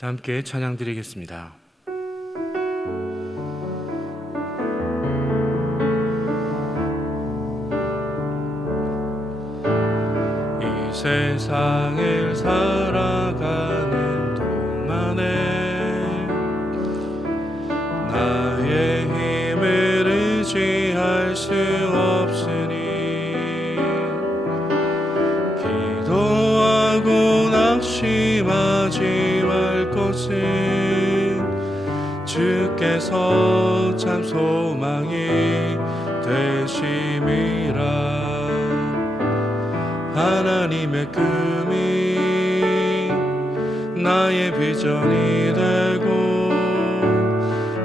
다 함께 찬양 드리겠습니다. 이 세상을 살아가는 동안에 나의 힘을 의지할 수 없으니 기도하고 낙심하지 말 것은 주께서 참 소망이 되심이라. 하나님의 꿈이 나의 비전이 되고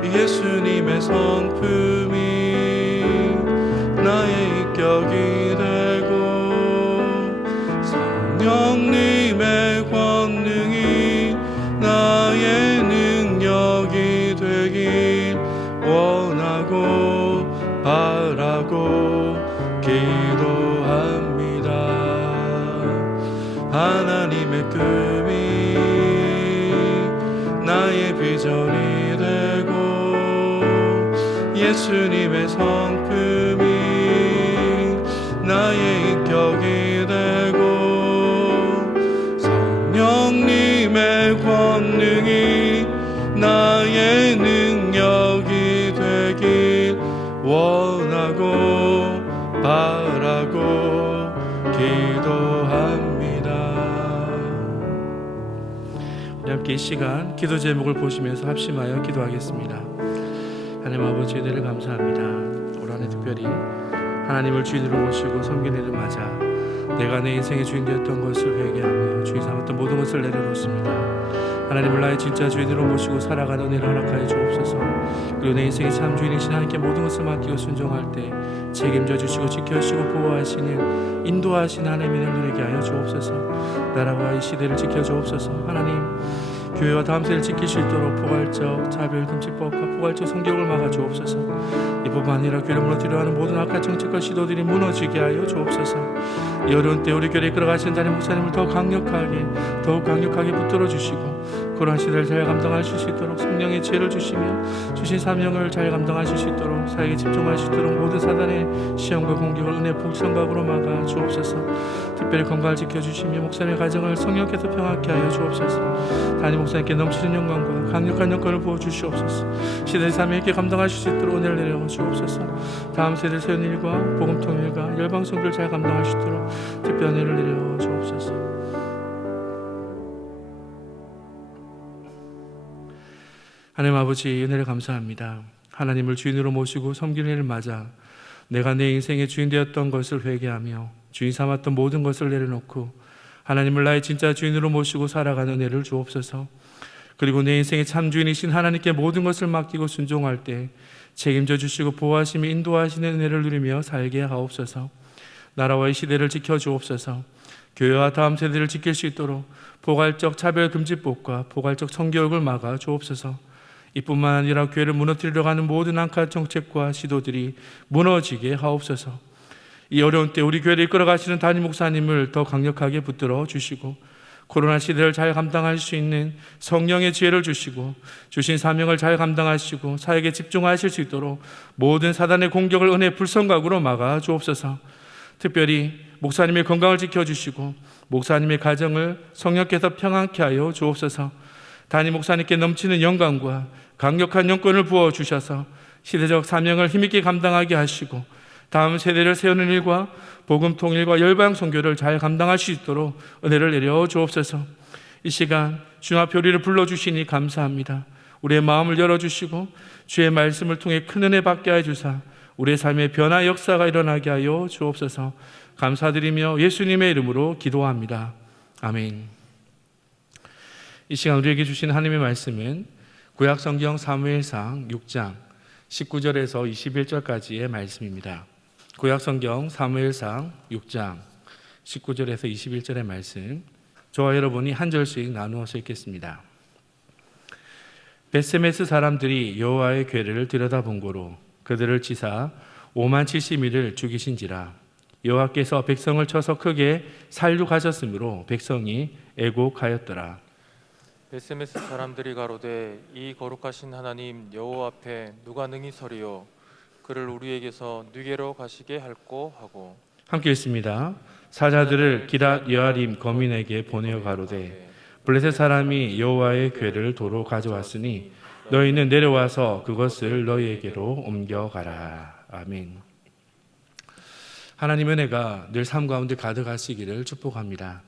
예수님의 성품이 나의 인격이 되고 성령님의 권능이 나의 능력이 되길 원하고 바라고 기도합니다. 하나님의 꿈이 나의 비전이 되고 예수님의 성품이 나의 인격이 되고 성령님의 권능이 나의 능력이 되길 원하고 바라고 기도합니다. 우리 함께 이 시간 기도 제목을 보시면서 합심하여 기도하겠습니다. 하나님 아버지, 은혜를 감사합니다. 올 한해 특별히 하나님을 주인으로 모시고 섬기는 일을 맞아 내가 내 인생의 주인 되었던 것을 회개하며 주인 삼았던 모든 것을 내려놓습니다. 하나님을 나의 진짜 주인으로 모시고 살아가는 은혜를 허락하여 주옵소서. 그리고 내 인생의 참 주인이신 하나님께 모든 것을 맡기고 순종할 때 책임져 주시고 지켜주시고 보호하시는 인도하시는 하나님의 눈에게 하여 주옵소서. 나라와 이 시대를 지켜 주옵소서. 하나님, 교회와 다음 세대를 지킬 수 있도록 포괄적 차별금지법과 포괄적 성경을 막아 주옵소서. 이뿐만 아니라 교회를 무너뜨려 하는 모든 악한 정책과 시도들이 무너지게 하여 주옵소서. 이 어려운 때 우리 교회에 이끌어가시는 담임 목사님을 더욱 강력하게 붙들어 주시고 그러한 시대를 잘 감당하실 수 있도록 성령의 지혜를 주시며 주신 사명을 잘 감당하실 수 있도록 사역에 집중하실 수 있도록 모든 사단의 시험과 공격을 은혜 복성각으로 막아 주옵소서. 특별히 건강을 지켜주시며 목사님의 가정을 성령께서 평안케 하여 주옵소서. 담임 목사님께 넘치는 영광과 강력한 영광을 부어주시옵소서. 시대의 삶에 있게 감당하실 수 있도록 은혜를 내려 주옵소서. 다음 세대를 세우는 일과 복음 통일과 열방성교를 잘 감당할 수 있도록 특별한 은혜를 내려 주옵소서. 하나님 아버지, 은혜를 감사합니다. 하나님을 주인으로 모시고 섬기는 해를 맞아 내가 내 인생의 주인 되었던 것을 회개하며 주인 삼았던 모든 것을 내려놓고 하나님을 나의 진짜 주인으로 모시고 살아가는 은혜를 주옵소서. 그리고 내 인생의 참 주인이신 하나님께 모든 것을 맡기고 순종할 때 책임져 주시고 보호하시며 인도하시는 은혜를 누리며 살게 하옵소서. 나라와의 시대를 지켜주옵소서. 교회와 다음 세대를 지킬 수 있도록 포괄적 차별금지법과 포괄적 성교육을 막아 주옵소서. 이뿐만 아니라 교회를 무너뜨리려고 하는 모든 악한 정책과 시도들이 무너지게 하옵소서. 이 어려운 때 우리 교회를 이끌어 가시는 담임 목사님을 더 강력하게 붙들어 주시고 코로나 시대를 잘 감당할 수 있는 성령의 지혜를 주시고 주신 사명을 잘 감당하시고 사역에 집중하실 수 있도록 모든 사단의 공격을 은혜 불성각으로 막아 주옵소서. 특별히 목사님의 건강을 지켜주시고 목사님의 가정을 성령께서 평안케 하여 주옵소서. 담임 목사님께 넘치는 영광과 강력한 영권을 부어주셔서 시대적 사명을 힘있게 감당하게 하시고 다음 세대를 세우는 일과 복음 통일과 열방 선교를 잘 감당할 수 있도록 은혜를 내려 주옵소서. 이 시간 주 앞에 우리를 불러주시니 감사합니다. 우리의 마음을 열어주시고 주의 말씀을 통해 큰 은혜 받게 해주사 우리의 삶의 변화 역사가 일어나게 하여 주옵소서. 감사드리며 예수님의 이름으로 기도합니다. 아멘. 이 시간 우리에게 주신 하나님의 말씀은 구약성경 사무엘상 6장 19절에서 21절까지의 말씀입니다. 구약성경 사무엘상 6장 19절에서 21절의 말씀, 저와 여러분이 한 절씩 나누어서 읽겠습니다. 벳세메스 사람들이 여호와의 궤를 들여다본 고로 그들을 치사 5만 70일을 죽이신지라. 여호와께서 백성을 쳐서 크게 살육하셨으므로 백성이 애곡하였더라. 벳세메스 사람들이 가로되 이 거룩하신 하나님 여호와 앞에 누가 능히 서리요 그를 우리에게서 누게로 가시게 할꼬 하고. 함께 읽습니다. 사자들을 기랏 여아림 거민에게 보내어 가로되 블레셋 사람이 여호와의 궤를 도로 가져왔으니 너희는 내려와서 그것을 너희에게로 옮겨가라. 아멘. 하나님의 은혜가 늘 삶 가운데 가득하시기를 축복합니다.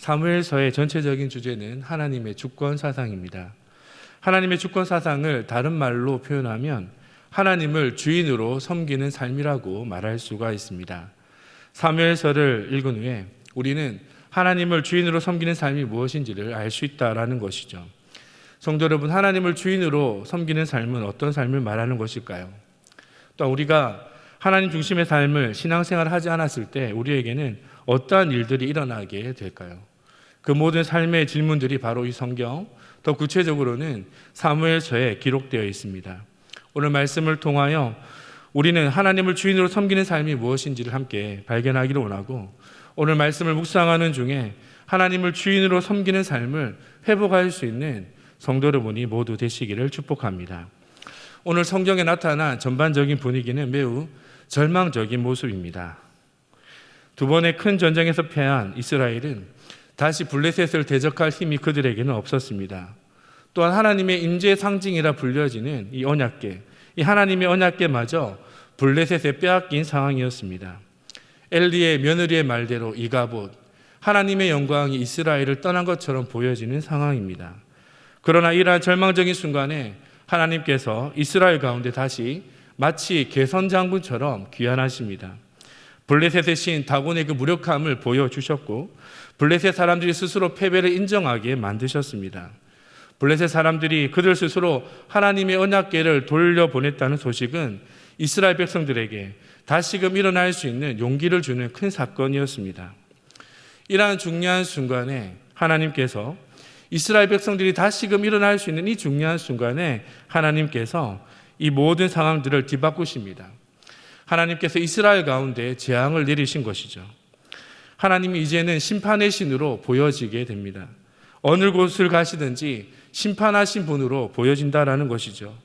사무엘서의 전체적인 주제는 하나님의 주권 사상입니다. 하나님의 주권 사상을 다른 말로 표현하면 하나님을 주인으로 섬기는 삶이라고 말할 수가 있습니다. 사무엘서를 읽은 후에 우리는 하나님을 주인으로 섬기는 삶이 무엇인지를 알 수 있다라는 것이죠. 성도 여러분, 하나님을 주인으로 섬기는 삶은 어떤 삶을 말하는 것일까요? 또 우리가 하나님 중심의 삶을 신앙생활을 하지 않았을 때 우리에게는 어떠한 일들이 일어나게 될까요? 그 모든 삶의 질문들이 바로 이 성경, 더 구체적으로는 사무엘서에 기록되어 있습니다. 오늘 말씀을 통하여 우리는 하나님을 주인으로 섬기는 삶이 무엇인지를 함께 발견하기를 원하고, 오늘 말씀을 묵상하는 중에 하나님을 주인으로 섬기는 삶을 회복할 수 있는 성도 여러분이 모두 되시기를 축복합니다. 오늘 성경에 나타난 전반적인 분위기는 매우 절망적인 모습입니다. 두 번의 큰 전쟁에서 패한 이스라엘은 다시 블레셋을 대적할 힘이 그들에게는 없었습니다. 또한 하나님의 임재의 상징이라 불려지는 이 언약궤, 이 하나님의 언약궤마저 블레셋에 빼앗긴 상황이었습니다. 엘리의 며느리의 말대로 이가봇, 하나님의 영광이 이스라엘을 떠난 것처럼 보여지는 상황입니다. 그러나 이러한 절망적인 순간에 하나님께서 이스라엘 가운데 다시 마치 개선 장군처럼 귀환하십니다. 블레셋의 신 다곤의 그 무력함을 보여주셨고 블레셋 사람들이 스스로 패배를 인정하게 만드셨습니다. 블레셋 사람들이 그들 스스로 하나님의 언약궤를 돌려보냈다는 소식은 이스라엘 백성들에게 다시금 일어날 수 있는 용기를 주는 큰 사건이었습니다. 이러한 중요한 순간에 하나님께서 이스라엘 백성들이 다시금 일어날 수 있는 이 중요한 순간에 하나님께서 이 모든 상황들을 뒤바꾸십니다. 하나님께서 이스라엘 가운데 재앙을 내리신 것이죠. 하나님이 이제는 심판의 신으로 보여지게 됩니다. 어느 곳을 가시든지 심판하신 분으로 보여진다라는 것이죠.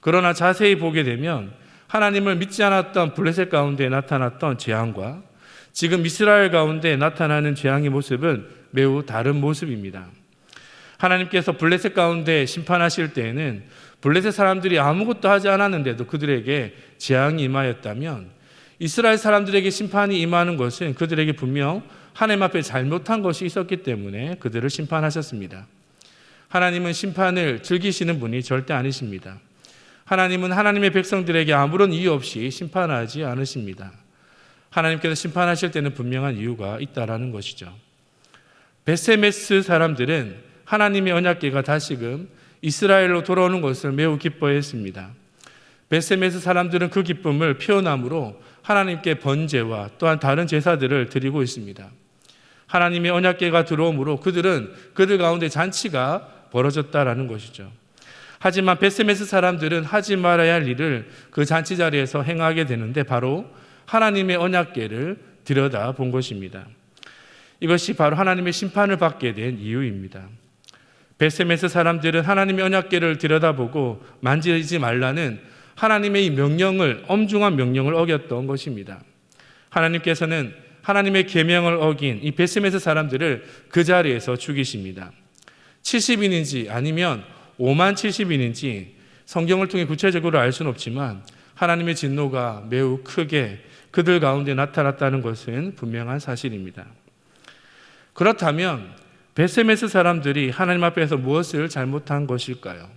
그러나 자세히 보게 되면 하나님을 믿지 않았던 블레셋 가운데 나타났던 재앙과 지금 이스라엘 가운데 나타나는 재앙의 모습은 매우 다른 모습입니다. 하나님께서 블레셋 가운데 심판하실 때에는 블레셋 사람들이 아무것도 하지 않았는데도 그들에게 재앙이 임하였다면, 이스라엘 사람들에게 심판이 임하는 것은 그들에게 분명 하나님 앞에 잘못한 것이 있었기 때문에 그들을 심판하셨습니다. 하나님은 심판을 즐기시는 분이 절대 아니십니다. 하나님은 하나님의 백성들에게 아무런 이유 없이 심판하지 않으십니다. 하나님께서 심판하실 때는 분명한 이유가 있다라는 것이죠. 벳세메스 사람들은 하나님의 언약궤가 다시금 이스라엘로 돌아오는 것을 매우 기뻐했습니다. 벳세메스 사람들은 그 기쁨을 표현함으로 하나님께 번제와 또한 다른 제사들을 드리고 있습니다. 하나님의 언약궤가 들어오므로 그들은 그들 가운데 잔치가 벌어졌다라는 것이죠. 하지만 벳세메스 사람들은 하지 말아야 할 일을 그 잔치 자리에서 행하게 되는데 바로 하나님의 언약궤를 들여다본 것입니다. 이것이 바로 하나님의 심판을 받게 된 이유입니다. 벳세메스 사람들은 하나님의 언약궤를 들여다보고 만지지 말라는 하나님의 이 명령을, 엄중한 명령을 어겼던 것입니다. 하나님께서는 하나님의 계명을 어긴 이 벳세메스 사람들을 그 자리에서 죽이십니다. 70인인지 아니면 5만 70인인지 성경을 통해 구체적으로 알 수는 없지만 하나님의 진노가 매우 크게 그들 가운데 나타났다는 것은 분명한 사실입니다. 그렇다면 벳세메스 사람들이 하나님 앞에서 무엇을 잘못한 것일까요?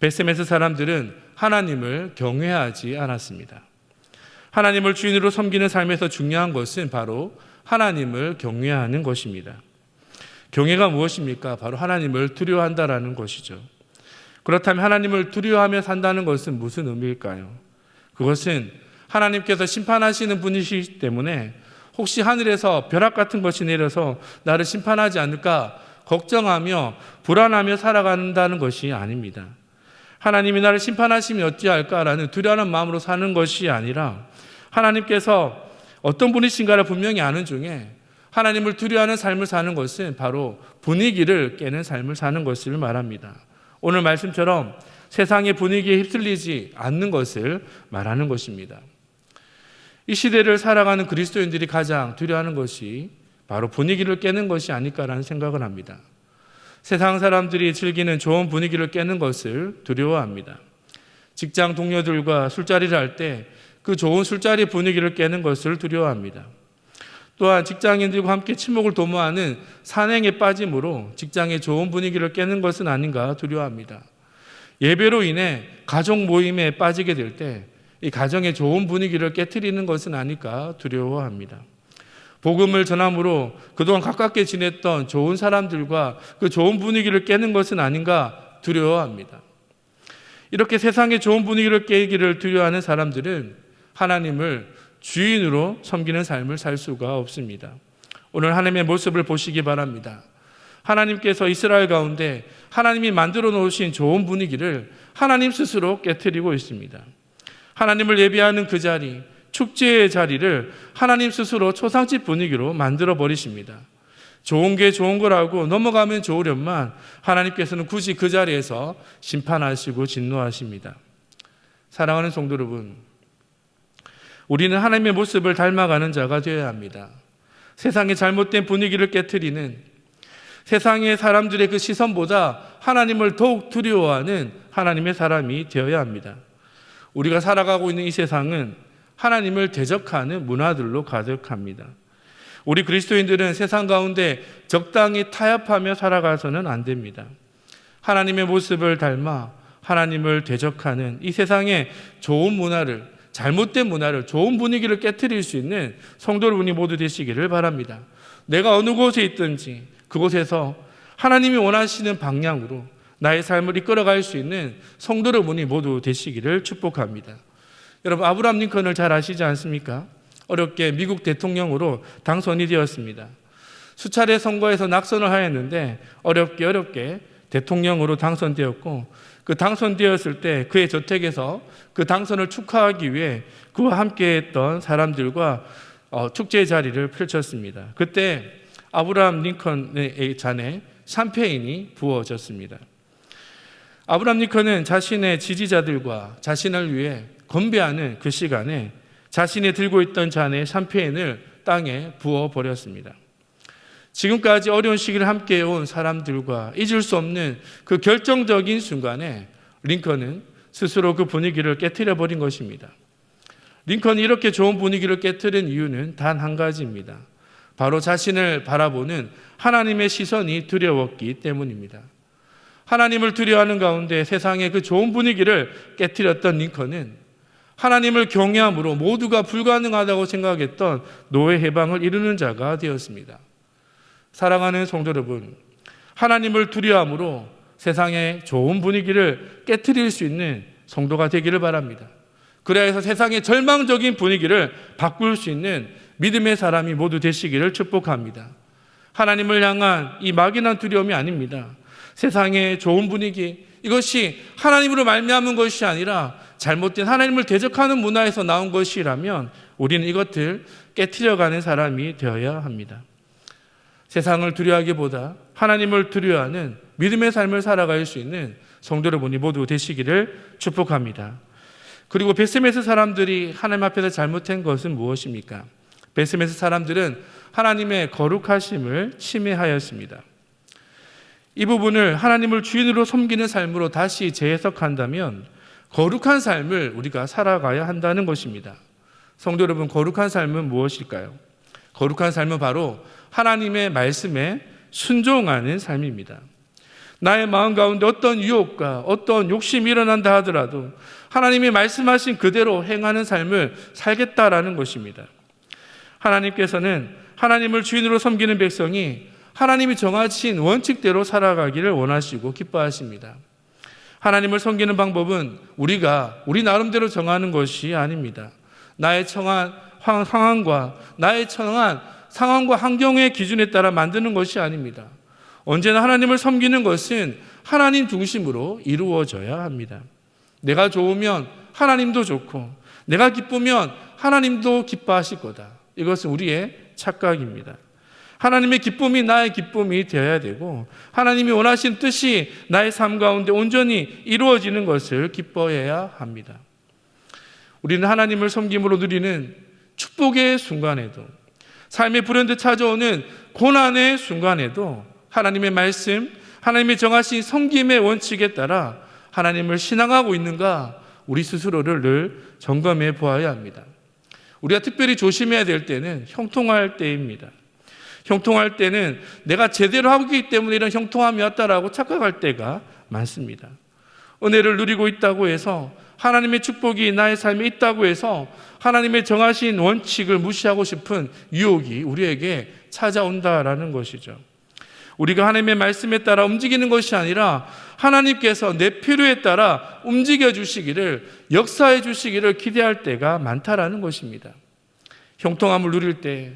벳세메스 사람들은 하나님을 경외하지 않았습니다. 하나님을 주인으로 섬기는 삶에서 중요한 것은 바로 하나님을 경외하는 것입니다. 경외가 무엇입니까? 바로 하나님을 두려워한다라는 것이죠. 그렇다면 하나님을 두려워하며 산다는 것은 무슨 의미일까요? 그것은 하나님께서 심판하시는 분이시기 때문에 혹시 하늘에서 벼락 같은 것이 내려서 나를 심판하지 않을까 걱정하며 불안하며 살아간다는 것이 아닙니다. 하나님이 나를 심판하시면 어찌할까라는 두려워하는 마음으로 사는 것이 아니라 하나님께서 어떤 분이신가를 분명히 아는 중에 하나님을 두려워하는 삶을 사는 것은 바로 분위기를 깨는 삶을 사는 것을 말합니다. 오늘 말씀처럼 세상의 분위기에 휩쓸리지 않는 것을 말하는 것입니다. 이 시대를 살아가는 그리스도인들이 가장 두려워하는 것이 바로 분위기를 깨는 것이 아닐까라는 생각을 합니다. 세상 사람들이 즐기는 좋은 분위기를 깨는 것을 두려워합니다. 직장 동료들과 술자리를 할 때 그 좋은 술자리 분위기를 깨는 것을 두려워합니다. 또한 직장인들과 함께 친목을 도모하는 산행에 빠짐으로 직장의 좋은 분위기를 깨는 것은 아닌가 두려워합니다. 예배로 인해 가족 모임에 빠지게 될 때 이 가정의 좋은 분위기를 깨트리는 것은 아닐까 두려워합니다. 복음을 전함으로 그동안 가깝게 지냈던 좋은 사람들과 그 좋은 분위기를 깨는 것은 아닌가 두려워합니다. 이렇게 세상의 좋은 분위기를 깨기를 두려워하는 사람들은 하나님을 주인으로 섬기는 삶을 살 수가 없습니다. 오늘 하나님의 모습을 보시기 바랍니다. 하나님께서 이스라엘 가운데 하나님이 만들어 놓으신 좋은 분위기를 하나님 스스로 깨트리고 있습니다. 하나님을 예배하는 그 자리, 축제의 자리를 하나님 스스로 초상집 분위기로 만들어 버리십니다. 좋은 게 좋은 거라고 넘어가면 좋으련만 하나님께서는 굳이 그 자리에서 심판하시고 진노하십니다. 사랑하는 성도 여러분, 우리는 하나님의 모습을 닮아가는 자가 되어야 합니다. 세상의 잘못된 분위기를 깨트리는, 세상의 사람들의 그 시선보다 하나님을 더욱 두려워하는 하나님의 사람이 되어야 합니다. 우리가 살아가고 있는 이 세상은 하나님을 대적하는 문화들로 가득합니다. 우리 그리스도인들은 세상 가운데 적당히 타협하며 살아가서는 안 됩니다. 하나님의 모습을 닮아 하나님을 대적하는 이 세상의 좋은 문화를, 잘못된 문화를, 좋은 분위기를 깨트릴 수 있는 성도 여러분이 모두 되시기를 바랍니다. 내가 어느 곳에 있든지 그곳에서 하나님이 원하시는 방향으로 나의 삶을 이끌어갈 수 있는 성도 여러분이 모두 되시기를 축복합니다. 여러분, 아브라함 링컨을 잘 아시지 않습니까? 어렵게 미국 대통령으로 당선이 되었습니다. 수차례 선거에서 낙선을 하였는데 어렵게 대통령으로 당선되었고, 그 당선되었을 때 그의 저택에서 그 당선을 축하하기 위해 그와 함께했던 사람들과 축제 자리를 펼쳤습니다. 그때 아브라함 링컨의 자네 샴페인이 부어졌습니다. 아브라함 링컨은 자신의 지지자들과 자신을 위해 건배하는 그 시간에 자신이 들고 있던 잔에 샴페인을 땅에 부어버렸습니다. 지금까지 어려운 시기를 함께 온 사람들과 잊을 수 없는 그 결정적인 순간에 링컨은 스스로 그 분위기를 깨트려버린 것입니다. 링컨이 이렇게 좋은 분위기를 깨트린 이유는 단 한 가지입니다. 바로 자신을 바라보는 하나님의 시선이 두려웠기 때문입니다. 하나님을 두려워하는 가운데 세상의 그 좋은 분위기를 깨트렸던 링컨은 하나님을 경외함으로 모두가 불가능하다고 생각했던 노예 해방을 이루는 자가 되었습니다. 사랑하는 성도 여러분, 하나님을 두려워함으로 세상의 좋은 분위기를 깨트릴 수 있는 성도가 되기를 바랍니다. 그래야 해서 세상의 절망적인 분위기를 바꿀 수 있는 믿음의 사람이 모두 되시기를 축복합니다. 하나님을 향한 이 막연한 두려움이 아닙니다. 세상의 좋은 분위기, 이것이 하나님으로 말미암은 것이 아니라 잘못된 하나님을 대적하는 문화에서 나온 것이라면 우리는 이것을 깨트려가는 사람이 되어야 합니다. 세상을 두려워하기보다 하나님을 두려워하는 믿음의 삶을 살아갈 수 있는 성도 여러분이 모두 되시기를 축복합니다. 그리고 베스메스 사람들이 하나님 앞에서 잘못한 것은 무엇입니까? 베스메스 사람들은 하나님의 거룩하심을 침해하였습니다. 이 부분을 하나님을 주인으로 섬기는 삶으로 다시 재해석한다면 거룩한 삶을 우리가 살아가야 한다는 것입니다. 성도 여러분, 거룩한 삶은 무엇일까요? 거룩한 삶은 바로 하나님의 말씀에 순종하는 삶입니다. 나의 마음 가운데 어떤 유혹과 어떤 욕심이 일어난다 하더라도 하나님이 말씀하신 그대로 행하는 삶을 살겠다라는 것입니다. 하나님께서는 하나님을 주인으로 섬기는 백성이 하나님이 정하신 원칙대로 살아가기를 원하시고 기뻐하십니다. 하나님을 섬기는 방법은 우리 나름대로 정하는 것이 아닙니다. 나의 처한 상황과 나의 처한 상황과 환경의 기준에 따라 만드는 것이 아닙니다. 언제나 하나님을 섬기는 것은 하나님 중심으로 이루어져야 합니다. 내가 좋으면 하나님도 좋고 내가 기쁘면 하나님도 기뻐하실 거다. 이것은 우리의 착각입니다. 하나님의 기쁨이 나의 기쁨이 되어야 되고 하나님이 원하신 뜻이 나의 삶 가운데 온전히 이루어지는 것을 기뻐해야 합니다. 우리는 하나님을 섬김으로 누리는 축복의 순간에도 삶의 불현듯 찾아오는 고난의 순간에도 하나님의 말씀, 하나님이 정하신 섬김의 원칙에 따라 하나님을 신앙하고 있는가 우리 스스로를 늘 점검해 보아야 합니다. 우리가 특별히 조심해야 될 때는 형통할 때입니다. 형통할 때는 내가 제대로 하고 있기 때문에 이런 형통함이 왔다라고 착각할 때가 많습니다. 은혜를 누리고 있다고 해서 하나님의 축복이 나의 삶에 있다고 해서 하나님의 정하신 원칙을 무시하고 싶은 유혹이 우리에게 찾아온다라는 것이죠. 우리가 하나님의 말씀에 따라 움직이는 것이 아니라 하나님께서 내 필요에 따라 움직여 주시기를, 역사해 주시기를 기대할 때가 많다라는 것입니다. 형통함을 누릴 때,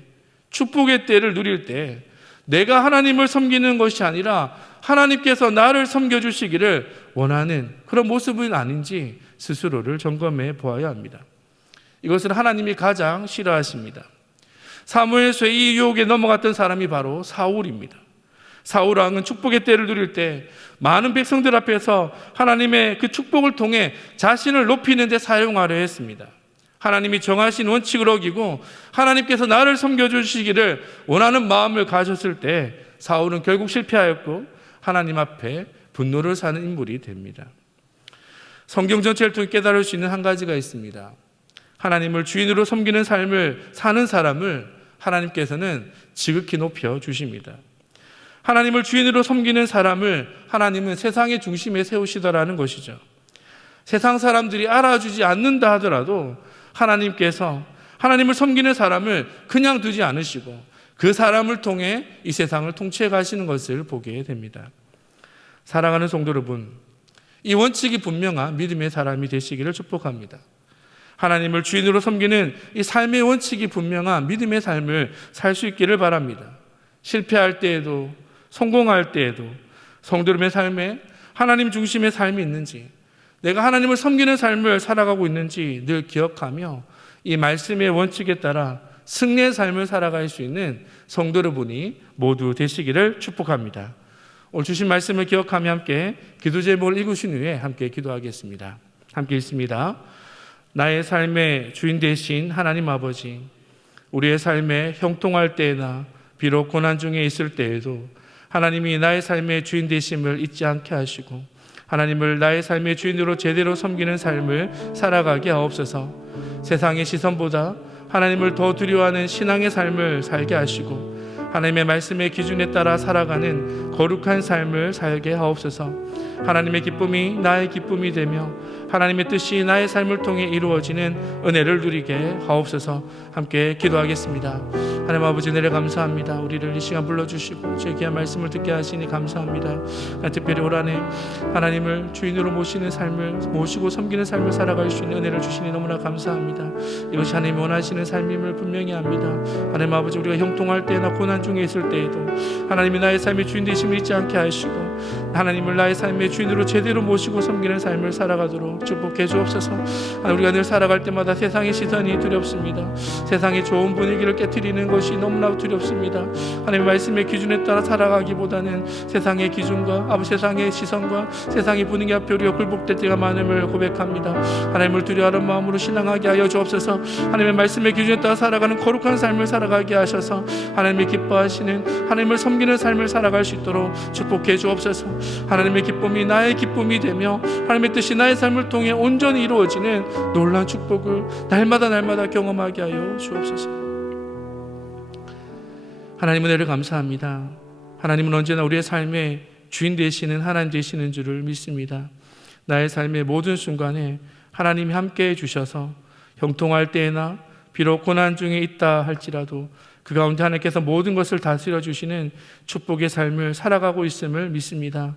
축복의 때를 누릴 때 내가 하나님을 섬기는 것이 아니라 하나님께서 나를 섬겨주시기를 원하는 그런 모습은 아닌지 스스로를 점검해 보아야 합니다. 이것은 하나님이 가장 싫어하십니다. 사무엘서의 이 유혹에 넘어갔던 사람이 바로 사울입니다. 사울 왕은 축복의 때를 누릴 때 많은 백성들 앞에서 하나님의 그 축복을 통해 자신을 높이는 데 사용하려 했습니다. 하나님이 정하신 원칙을 어기고 하나님께서 나를 섬겨주시기를 원하는 마음을 가졌을 때 사울은 결국 실패하였고 하나님 앞에 분노를 사는 인물이 됩니다. 성경 전체를 통해 깨달을 수 있는 한 가지가 있습니다. 하나님을 주인으로 섬기는 삶을 사는 사람을 하나님께서는 지극히 높여 주십니다. 하나님을 주인으로 섬기는 사람을 하나님은 세상의 중심에 세우시더라는 것이죠. 세상 사람들이 알아주지 않는다 하더라도 하나님께서 하나님을 섬기는 사람을 그냥 두지 않으시고 그 사람을 통해 이 세상을 통치해 가시는 것을 보게 됩니다. 사랑하는 성도 여러분, 이 원칙이 분명한 믿음의 사람이 되시기를 축복합니다. 하나님을 주인으로 섬기는 이 삶의 원칙이 분명한 믿음의 삶을 살 수 있기를 바랍니다. 실패할 때에도 성공할 때에도 성도 여러분의 삶에 하나님 중심의 삶이 있는지, 내가 하나님을 섬기는 삶을 살아가고 있는지 늘 기억하며 이 말씀의 원칙에 따라 승리의 삶을 살아갈 수 있는 성도 여러분이 모두 되시기를 축복합니다. 오늘 주신 말씀을 기억하며 함께 기도 제목을 읽으신 후에 함께 기도하겠습니다. 함께 읽습니다. 나의 삶의 주인 되신 하나님 아버지, 우리의 삶에 형통할 때나 비록 고난 중에 있을 때에도 하나님이 나의 삶의 주인 되심을 잊지 않게 하시고 하나님을 나의 삶의 주인으로 제대로 섬기는 삶을 살아가게 하옵소서. 세상의 시선보다 하나님을 더 두려워하는 신앙의 삶을 살게 하시고 하나님의 말씀의 기준에 따라 살아가는 거룩한 삶을 살게 하옵소서. 하나님의 기쁨이 나의 기쁨이 되며 하나님의 뜻이 나의 삶을 통해 이루어지는 은혜를 누리게 하옵소서. 함께 기도하겠습니다. 하나님 아버지, 은혜를 감사합니다. 우리를 이 시간 불러주시고 주의 귀한 말씀을 듣게 하시니 감사합니다. 특별히 올 한해 하나님을 주인으로 모시고 섬기는 삶을 살아갈 수 있는 은혜를 주시니 너무나 감사합니다. 이것이 하나님이 원하시는 삶임을 분명히 압니다. 하나님 아버지, 우리가 형통할 때나 고난 중에 있을 때에도 하나님이 나의 삶의 주인 되심을 잊지 않게 하시고 하나님을 나의 삶의 주인으로 제대로 모시고 섬기는 삶을 살아가도록 축복해 주옵소서. 우리가 늘 살아갈 때마다 세상의 시선이 두렵습니다. 세상의 좋은 분위기를 깨트리는 것이 너무나 두렵습니다. 하나님의 말씀의 기준에 따라 살아가기보다는 세상의 기준과 세상의 시선과 세상의 분위기 앞에 우리가 굴복될 때가 많음을 고백합니다. 하나님을 두려워하는 마음으로 신앙하게 하여 주옵소서. 하나님의 말씀의 기준에 따라 살아가는 거룩한 삶을 살아가게 하셔서 하나님이 기뻐하시는 하나님을 섬기는 삶을 살아갈 수 있도록 축복해 주옵소서. 하나님의 기쁨이 나의 기쁨이 되며 하나님의 뜻이 나의 삶을 통해 온전히 이루어지는 놀라운 축복을 날마다 경험하게 하여 주옵소서. 하나님은 은혜를 감사합니다. 하나님은 언제나 우리의 삶의 주인 되시는 하나님 되시는 줄을 믿습니다. 나의 삶의 모든 순간에 하나님이 함께해 주셔서 형통할 때에나 비록 고난 중에 있다 할지라도 그 가운데 하나님께서 모든 것을 다스려 주시는 축복의 삶을 살아가고 있음을 믿습니다.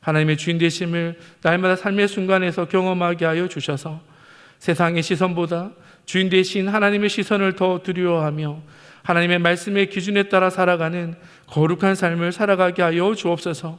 하나님의 주인 되심을 날마다 삶의 순간에서 경험하게 하여 주셔서 세상의 시선보다 주인 되신 하나님의 시선을 더 두려워하며 하나님의 말씀의 기준에 따라 살아가는 거룩한 삶을 살아가게 하여 주옵소서.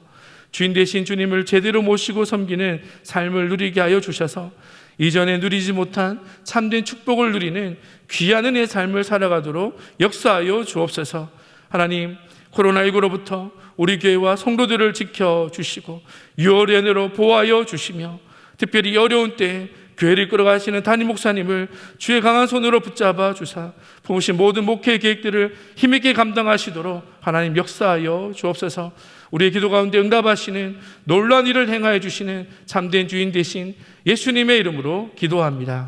주인 되신 주님을 제대로 모시고 섬기는 삶을 누리게 하여 주셔서 이전에 누리지 못한 참된 축복을 누리는 귀한 은혜의 삶을 살아가도록 역사하여 주옵소서. 하나님, 코로나19로부터 우리 교회와 성도들을 지켜주시고 유월의 은혜로 보호하여 주시며 특별히 이 어려운 때에 교회를 끌어가시는 담임 목사님을 주의 강한 손으로 붙잡아 주사 품으신 모든 목회 계획들을 힘있게 감당하시도록 하나님 역사하여 주옵소서. 우리의 기도 가운데 응답하시는 놀라운 일을 행하여 주시는 참된 주인 되신 예수님의 이름으로 기도합니다.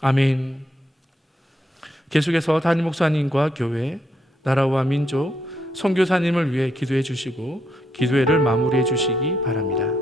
아멘. 계속해서 담임 목사님과 교회, 나라와 민족, 선교사님을 위해 기도해 주시고 기도회를 마무리해 주시기 바랍니다.